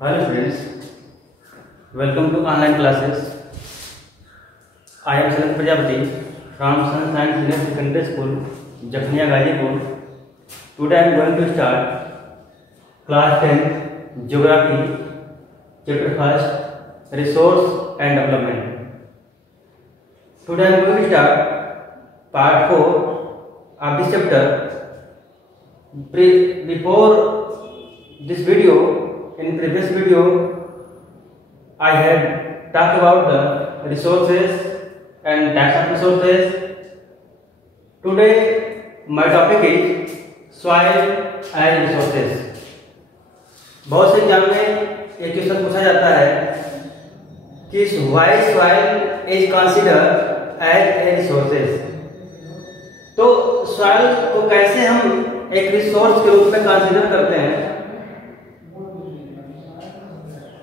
Hello friends, welcome to online classes. I am Sanat Prajapati from Sun Science Senior Secondary School, Jakhnia, Gazipur. Today I am going to start class 10 Geography, chapter 1st, Resource and Development. Today I am going to start part 4 of this chapter. Before this video, in previous video, I had talked about the resources and types of resources. Today, my topic is soil and resources. बहुत से exam में एक question पूछा जाता है कि why soil is considered as a resources. तो soil को कैसे हम एक रिसोर्स के रूप में कंसीडर करते हैं?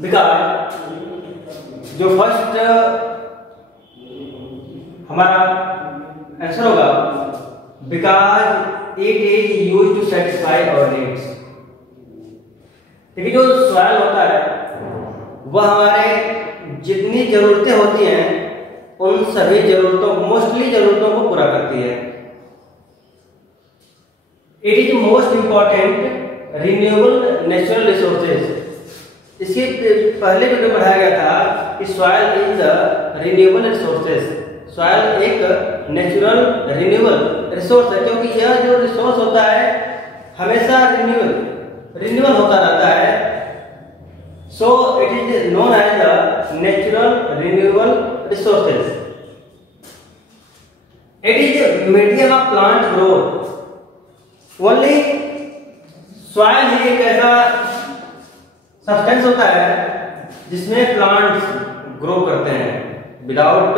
बिकॉज जो फर्स्ट हमारा आंसर होगा, because it is use to satisfy our needs. देखिए, जो सॉइल होता है वह हमारे जितनी जरूरतें होती हैं उन सभी जरूरतों, मोस्टली जरूरतों को पूरा करती है. It is most important renewable natural resources. इसके पहले वीडियो में पढ़ाया गया था कि soil is the renewable resources. Soil एक नेचुरल रिन्यूएबल रिसोर्स है, क्योंकि यह जो रिसोर्स होता है हमेशा रिन्यूअल होता रहता है. So it is known as the natural renewable resources. It is medium of plant growth. Only soil ही एक ऐसा सब्सटेंस होता है जिसमें प्लांट्स ग्रो करते हैं. Without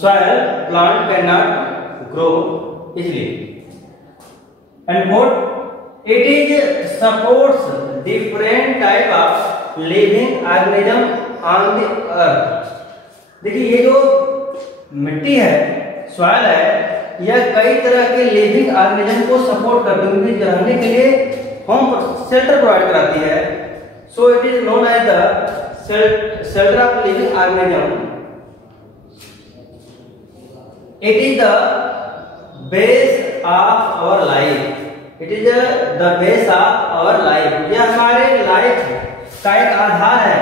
soil plant can not grow easily. And fourth, it is supports different type of living organism on the earth. देखिए, ये जो मिट्टी है, सॉइल है, यह कई तरह के लिविंग ऑर्गेनिज्म को सपोर्ट करती है, उनके रहने के लिए होम शेल्टर प्रोवाइड कराती है. So it is known as the shelter of living organism. It is the base of our life. It is the base of our life. यह हमारे लाइफ का एक आधार है,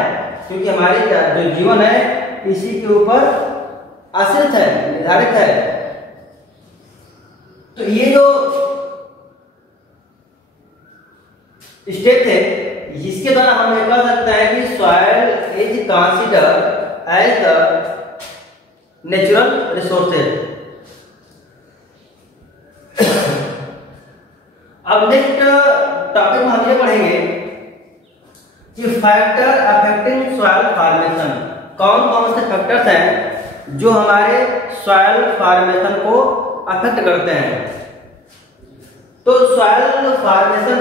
क्योंकि हमारी जो जीवन है इसी के ऊपर आश्रित है, निर्धारित है. तो ये जो स्टेप है, इसके द्वारा हम ये कह सकते हैं कि soil is considered as the natural resources. अब नेक्स्ट टॉपिक में हम ये पढ़ेंगे कि फैक्टर अफेक्टिंग सॉइल फॉर्मेशन. कौन कौन से फैक्टर्स हैं जो हमारे सॉइल फॉर्मेशन को अफेक्ट करते हैं. तो सॉइल फॉर्मेशन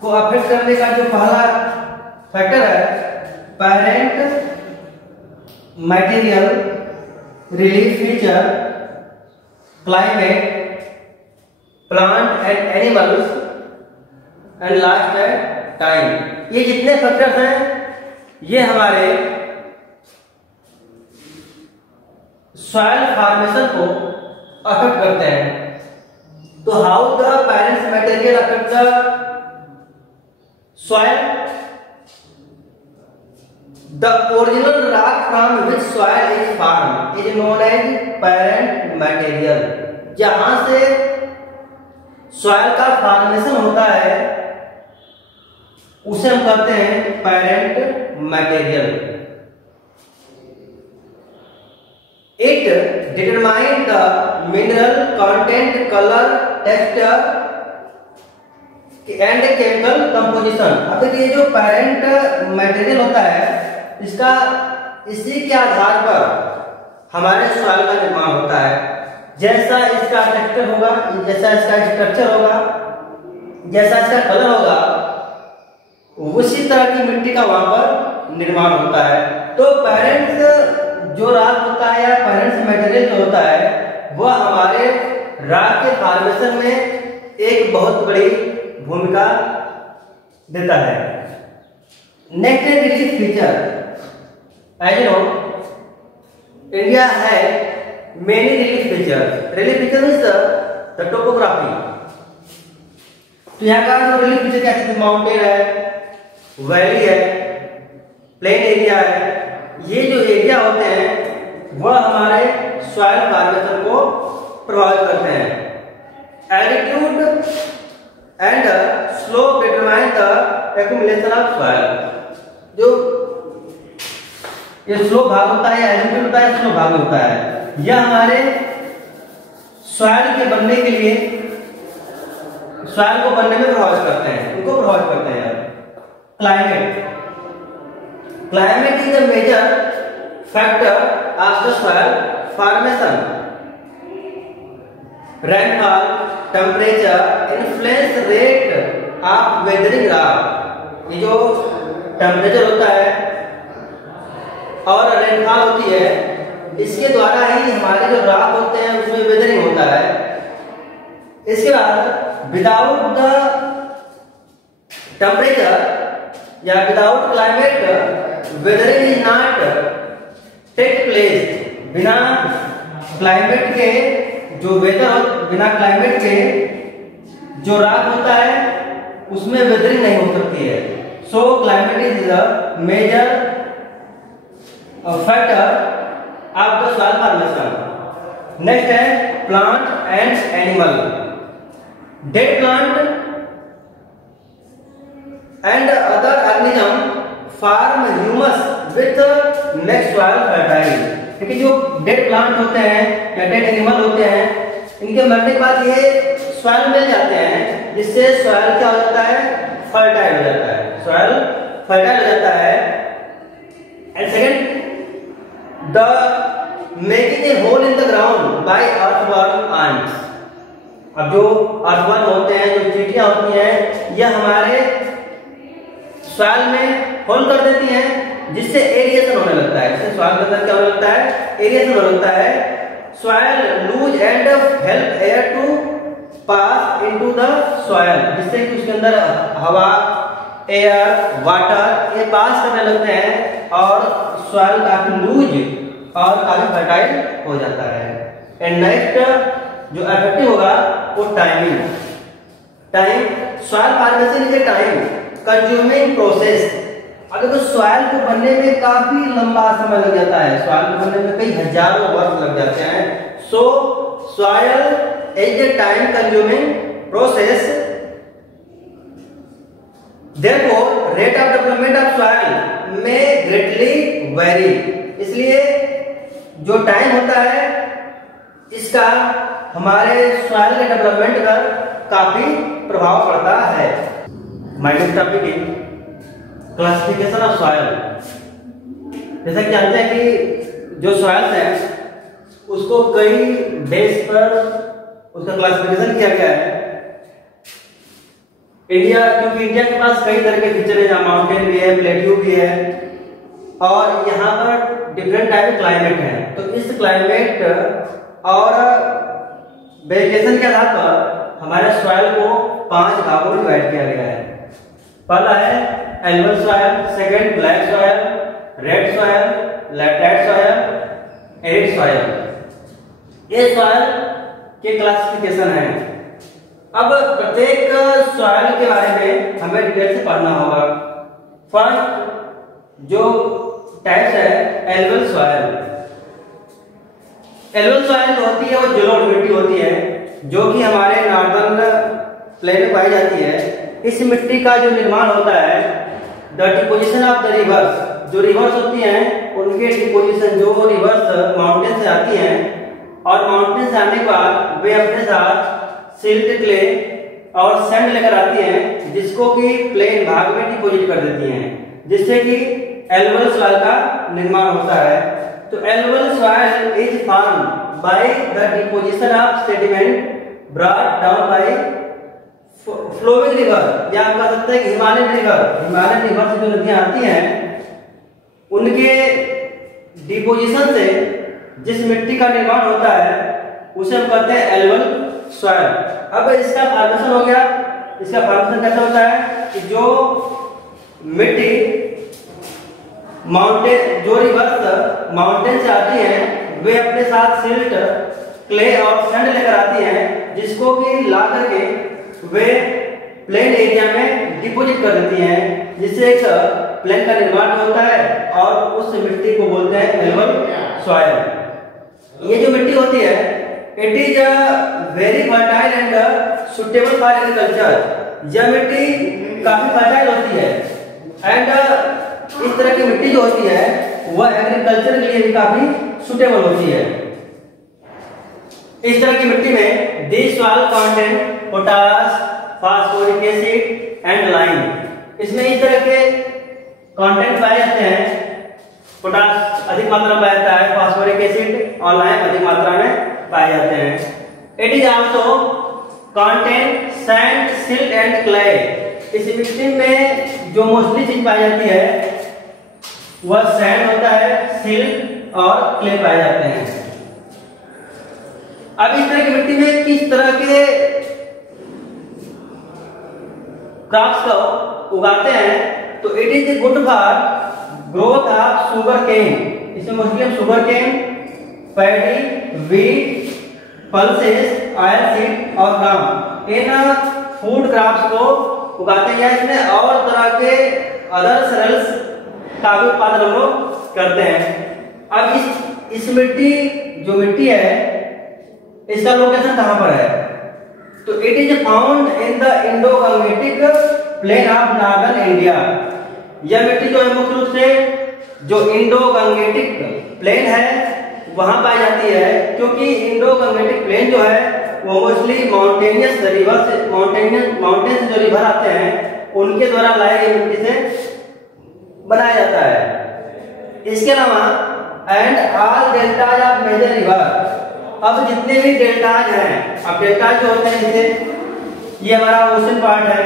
को अफेक्ट करने का जो पहला फैक्टर है, parent material, relief feature, climate, plant and animals, and last है टाइम. ये जितने फैक्टर्स हैं ये हमारे सॉइल फॉर्मेशन को अफेक्ट करते हैं. तो how the parents material affect the soil? The original rock from which soil is formed is known as parent material. जहां से soil का फॉर्मेशन होता है उसे हम कहते हैं parent material. It determines the mineral content, color, texture and chemical composition. अब देखिए, जो पेरेंट मटेरियल होता है इसी के आधार पर हमारे सॉइल का निर्माण होता है. जैसा इसका टेक्सचर होगा, जैसा इसका स्ट्रक्चर होगा, जैसा इसका कलर होगा, उसी तरह की मिट्टी का वहां पर निर्माण होता है. तो पेरेंट्स जो रॉक होता है या पेरेंट्स मटेरियल जो होता है वह हमारे रॉक के फॉर्मेशन में एक बहुत बड़ी भूमिका देता है. नेक्स्ट है relief feature. As you know India है many relief feature. Relief feature is the topography. तो यहाँ का जो रिलीफ फीचर क्या है, माउंटेन है, वैली है, प्लेन एरिया है। ये जो एरिया होते हैं वह हमारे सॉइल फॉर्मेशन को प्रभावित करते हैं। Altitude and slope determine the accumulation of soil. जो ये स्लोप भाग होता है, एल्टीट्यूड होता है, स्लोप भाग होता है, यह हमारे सॉइल के बनने के लिए, सॉइल को बनने में प्रभावित करते हैं, उनको प्रभावित करते हैं। Climate is a major factor of the soil formation. Rainfall, temperature influence rate of weathering rock. ये जो टेम्परेचर होता है और रेनफॉल होती है, इसके द्वारा ही हमारे जो रॉक होते हैं उसमें वेदरिंग होता है। इसके बाद विदाउट द टेम्परेचर या without climate weathering is not take place. बिना क्लाइमेट के जो वेदर, बिना क्लाइमेट के जो रॉक होता है उसमें वेदरिंग नहीं हो सकती है। So climate is the major factor of the soil formation. Next है plant and animal. Dead plant and other organism form humus with next soil fertile. क्योंकि जो डेड प्लांट होते हैं या डेड एनिमल होते हैं, इनके मरने के बाद ये सॉइल मिल जाते हैं, जिससे सॉइल क्या हो जाता है, फर्टाइल हो जाता है। सॉइल फर्टाइल हो जाता है। And second, the making a hole in the ground by earthworm ants. अब जो अर्थवर्म होते हैं, जो चींटियां होती हैं, यह हमारे सॉइल में होल कर देती हैं, जिससे एरिएशन होने लगता है। इससे सॉइल के अंदर क्या होने लगता है, एरिएशन होने लगता है। Soil loose and help air to pass into the soil, जिससे कि उसके अंदर हवा, एयर, वाटर ये पास करने लगते हैं और सॉइल काफी लूज और काफी फर्टाइल हो जाता है। एंड नेक्स्ट जो इफेक्टिव होगा वो timing. Time, soil formation is a time consuming process. अब देखो सॉइल को बनने में काफी लंबा समय लग जाता है, सॉइल को बनने में कई हजारों वर्ष लग जाते हैं। सो soil is a time consuming process. Therefore rate of development of soil में ग्रेटली वेरी। इसलिए जो टाइम होता है इसका हमारे सॉइल के डेवलपमेंट पर काफी प्रभाव पड़ता है। माइनस टॉपिक है क्लासिफिकेशन ऑफ सॉइल। जैसा कि जानते हैं कि जो सॉइल्स है उसको कई बेस पर उसका क्लासिफिकेशन किया गया है। इंडिया, क्योंकि इंडिया के पास कई तरह के फीचर है, जहाँ माउंटेन भी है, प्लेट्यू भी है और यहाँ पर डिफरेंट टाइप के क्लाइमेट है। तो इस क्लाइमेट और वेजिटेशन के आधार पर हमारे सॉइल को 5 भागों में डिवाइड किया गया है। पहला है alluvial soil, second black soil, red soil, laterite soil, arid soil. ये सॉइल के क्लासिफिकेशन है। अब प्रत्येक सॉइल के बारे में हमें डिटेल से पढ़ना होगा। फर्स्ट जो टाइप्स है एल्युवियल सॉइल। एल्युवियल सॉइल जो होती है वो ज़ीरो ह्यूमिडिटी होती है, जो कि हमारे नॉर्दर्न प्लेन में पाई जाती है। इस मिट्टी का जो निर्माण होता है, the deposition of the reverse, जो रिवर्स होती हैं उनके डिपोजिशन, जो रिवर्स माउंटेन से आती हैं और माउंटेन से आने के बाद वे अपने साथ सिल्ट, क्ले और सैंड लेकर आती हैं, जिसको कि प्लेन भाग में डिपोजिट कर देती हैं, जिससे कि एल्युवियल सॉइल का निर्माण होता है। तो alluvial soil is formed by the deposition of sediment brought down by flowing river, या आप कह सकते हैं कि हिमालयन रिवर। हिमालयन रिवर से जो नदियां आती हैं उनके डिपोजिशन से जिस मिट्टी का निर्माण होता है उसे हम कहते हैं एल्युवियल सॉइल। अब इसका फॉर्मेशन हो गया। इसका फॉर्मेशन कैसा होता है कि जो मिट्टी माउंटेन, जो रिवर्स माउंटेन से आती हैं वे अपने साथ सिल्ट, क्ले और सैंड लेकर आती हैं, जिसको कि ला करके वे प्लेन एरिया में डिपॉजिट कर देती हैं, जिससे एक प्लेन का निर्माण होता है और उस मिट्टी को बोलते हैं एल्युवियल सॉइल। ये जो मिट्टी होती है it is very fertile and suitable for agriculture. यह मिट्टी काफी फर्टाइल होती है एंड इस तरह की मिट्टी जो होती है वह एग्रीकल्चर के लिए भी काफी सुटेबल होती है। इस तरह की मिट्टी में this soil contain potash, phosphoric acid and lime. इसमें इस तरह के कंटेंट पाए जाते हैं, पोटास अधिक मात्रा में पाया जाता है, फास्फोरिक एसिड और लाइम अधिक मात्रा में पाए जाते हैं। It is also contain sand, silt and clay. इस मिट्टी में जो मोस्टली चीज पाई जाती है वह सैंड होता है, सिल्ट और क्ले पाए जाते हैं। अब इस तरह की मिट्टी में किस तरह के क्रॉप्स को उगाते हैं, तो it is good for growth of sugar cane. इसमें मोस्टली हम sugar cane, paddy, wheat, pulses, oil seed और गम इन फूड क्रॉप्स को उगाते हैं। इसमें और तरह के अदर सेरेल्स का भी उत्पादन हम लोग करते हैं। अब इस मिट्टी जो मिट्टी है इसका लोकेशन कहां पर है, तो it is found in the Indo-Gangetic plain of northern India. यह मिट्टी जो है मुख्य रूप से जो इंडो-गंगेटिक प्लेन है वहां पाई जाती है, क्योंकि इंडो-गंगेटिक प्लेन जो है वो मोस्टली माउंटेनियस रिवर से, माउंटेन से जो रिवर आते हैं उनके द्वारा लाई गई मिट्टी से बनाया जाता है। इसके अलावा and all deltas of major river. अब जितने भी डेल्टाज हैं, अब डेल्टाज जो होते हैं जैसे ये हमारा ओशन पार्ट है,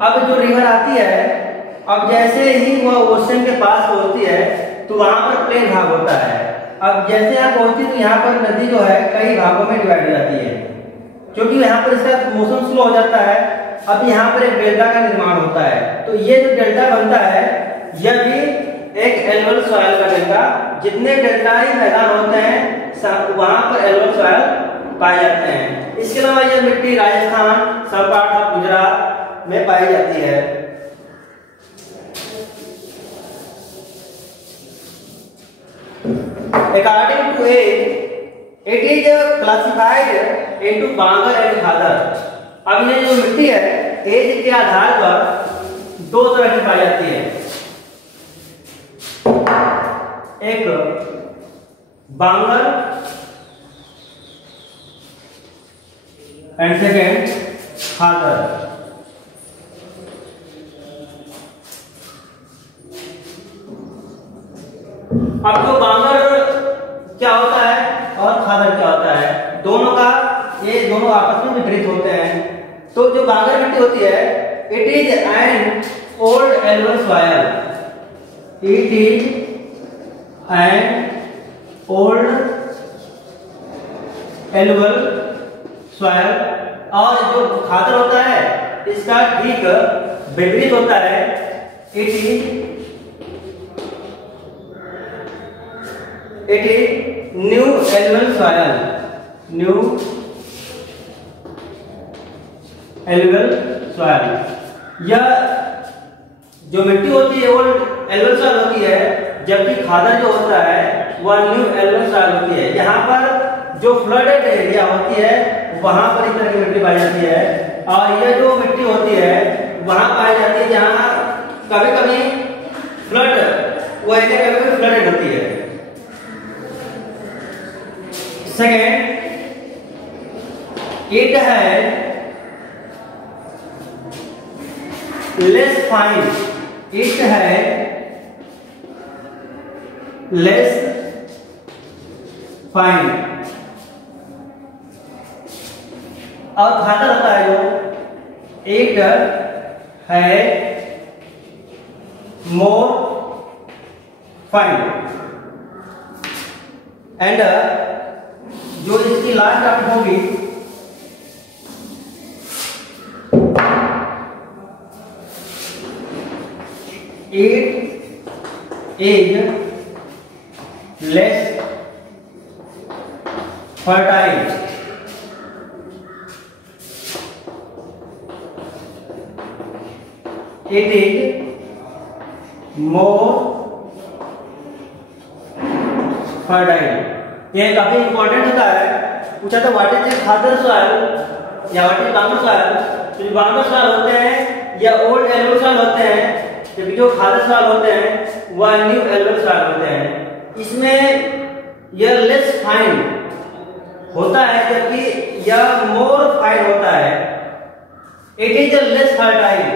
अब जो रिवर आती है अब जैसे ही वह ओशन के पास पहुंचती है तो वहां पर प्लेन भाग होता है। अब जैसे आप पहुंचती तो यहाँ पर नदी जो है कई भागों में डिवाइड हो जाती है, क्योंकि यहाँ पर इसका मोशन स्लो हो जाता है। अब यहाँ पर एक डेल्टा का निर्माण होता है, तो ये जो डेल्टा बनता है यह भी एक एल्युवियल सॉइल का डेल्टा। जितने डेल्टाई मैदान होते हैं वहां पर एल्युवियल सॉइल पाए जाते हैं। इसके अलावा यह मिट्टी राजस्थान, सब पार्ट ऑफ गुजरात में पाई जाती है। According to age, it is classified into bangar and khadar. अब ये जो मिट्टी है एज के आधार पर दो तरह की पाई जाती है, एक बांगर एंड सेकेंड खादर। अब जो बांगर क्या होता है और खादर क्या होता है, दोनों का ये दोनों आपस में विपरीत होते हैं। तो जो बांगर मिट्टी होती है it is an old alluvial soil, it is an old alluvial soil. और जो खादर होता है इसका ठीक विपरीत होता है, it is new alluvial soil, new alluvial soil. यह जो मिट्टी होती है ओल्ड एल्युवियल सॉइल होती है, जबकि खादर जो होता है वह न्यू एल्युवियल सॉइल होती है। यहाँ पर जो फ्लडेड एरिया होती है वहां पर इस तरह की मिट्टी पाई जाती है, और यह जो मिट्टी होती है वहां पाई जाती है जहां कभी कभी फ्लड, वो एरिया कभी कभी फ्लडेड होती है। सेकेंड, इट है लेस फाइन, इट है लेस फाइन। और खादर होता है जो इट है मोर फाइन। एंड जो इसकी लास्ट टर्म होगी it is less fertile. It is more fertile. ये काफी इंपॉर्टेंट होता है. पूछा था व्हाट इज खादर सॉइल या व्हाट इज बांगर सॉइल. तो जो बांगर सॉइल होते हैं या ओल्ड एल्यूवियल सॉइल होते हैं, जबकि जो खादर सॉइल होते हैं वह न्यू एल्यूवियल सॉइल होते हैं. इसमें यह लेस फाइन होता है जबकि यह मोर फाइन होता है. It is less fertile.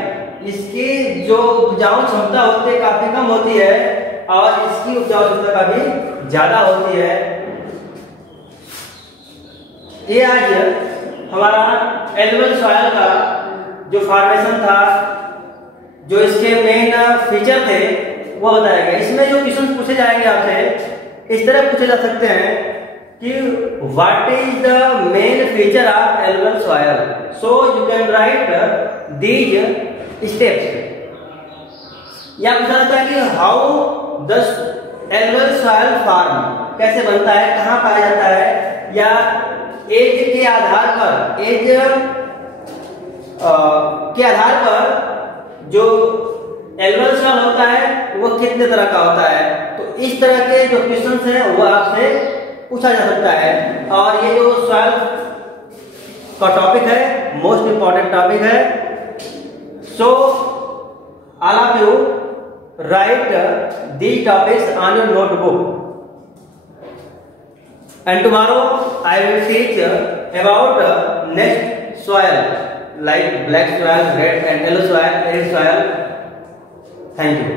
इसकी जो उपजाऊ क्षमता होती है काफी कम होती है और इसकी उपजाऊ क्षमता काफी ज्यादा होती है. ये आज हमारा एल्यूवियल सॉइल का जो फॉर्मेशन था, जो इसके मेन फीचर थे वो बताया गया. इसमें जो क्वेश्चन पूछे जाएंगे आपसे इस तरह पूछे जा सकते हैं कि what is the main feature of alluvial soil. So you can write these steps. या पूछा जाता है कि how the alluvial soil form, कैसे बनता है, कहाँ पाया जाता है, या एज के आधार पर, एज के आधार पर जो एल्यूवियल सॉइल होता है वो कितने तरह का होता है. तो इस तरह के जो क्वेश्चंस हैं वो आपसे पूछा जा सकता है. और ये जो सॉइल का टॉपिक है मोस्ट इंपॉर्टेंट टॉपिक है. So all of you write these topics on your notebook, and tomorrow I will teach about next soil like black soil, red and yellow soil, red soil. Thank you.